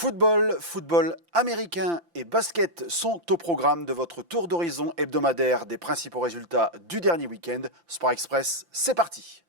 Football américain et basket sont au programme de votre tour d'horizon hebdomadaire des principaux résultats du dernier week-end. Sport Express, c'est parti!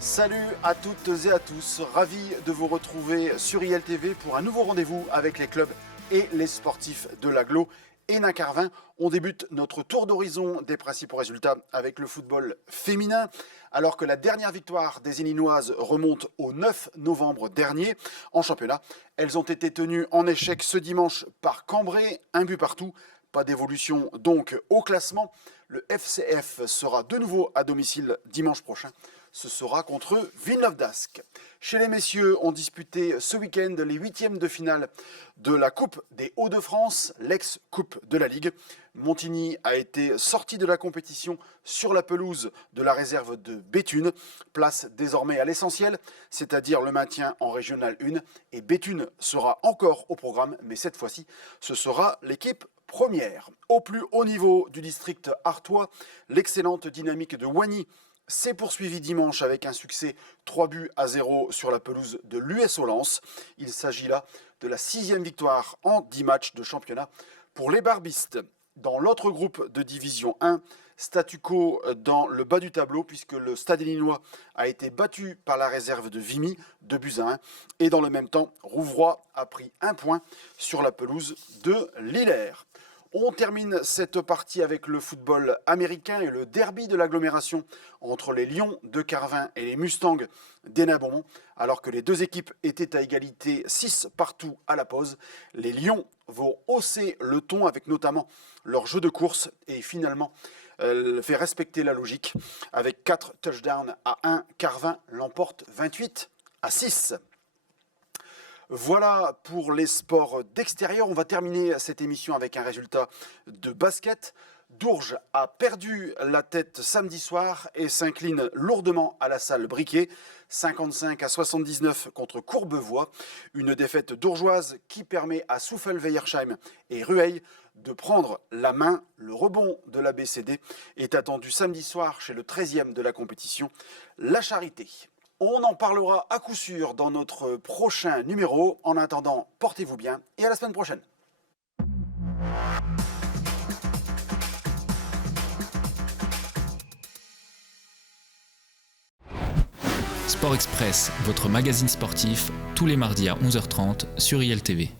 Salut à toutes et à tous, ravi de vous retrouver sur ILTV pour un nouveau rendez-vous avec les clubs et les sportifs de l'agglo. Hénin-Carvin, on débute notre tour d'horizon des principaux résultats avec le football féminin. Alors que la dernière victoire des Héninoises remonte au 9 novembre dernier en championnat, elles ont été tenues en échec ce dimanche par Cambrai, un but partout. Pas d'évolution donc au classement. Le FCF sera de nouveau à domicile dimanche prochain. Ce sera contre Villeneuve d'Ascq. Chez les messieurs, on disputé ce week-end les huitièmes de finale de la Coupe des Hauts-de-France, l'ex-Coupe de la Ligue. Montigny a été sorti de la compétition sur la pelouse de la réserve de Béthune. Place désormais à l'essentiel, c'est-à-dire le maintien en Régional 1. Et Béthune sera encore au programme, mais cette fois-ci, ce sera l'équipe première. Au plus haut niveau du district artois, l'excellente dynamique de Wagny s'est poursuivi dimanche avec un succès 3-0 sur la pelouse de l'US Lens. Il s'agit là de la 6e victoire en 10 matchs de championnat pour les barbistes. Dans l'autre groupe de division 1, statu quo dans le bas du tableau puisque le Stade Héninois a été battu par la réserve de Vimy, 2-1. Et dans le même temps, Rouvroy a pris un point sur la pelouse de Lillers. On termine cette partie avec le football américain et le derby de l'agglomération entre les Lions de Carvin et les Mustangs d'Hénin-Beaumont. Alors que les deux équipes étaient à égalité 6 partout à la pause, les Lions vont hausser le ton avec notamment leur jeu de course et finalement fait respecter la logique. Avec 4 touchdowns à 1, Carvin l'emporte 28-6. Voilà pour les sports d'extérieur. On va terminer cette émission avec un résultat de basket. Dourges a perdu la tête samedi soir et s'incline lourdement à la salle Briquet, 55-79 contre Courbevoie. Une défaite dourgeoise qui permet à Souffelweyersheim et Rueil de prendre la main. Le rebond de la BCD est attendu samedi soir chez le 13e de la compétition, La Charité. On en parlera à coup sûr dans notre prochain numéro. En attendant, portez-vous bien et à la semaine prochaine. Sport Express, votre magazine sportif, tous les mardis à 11h30 sur ILTV.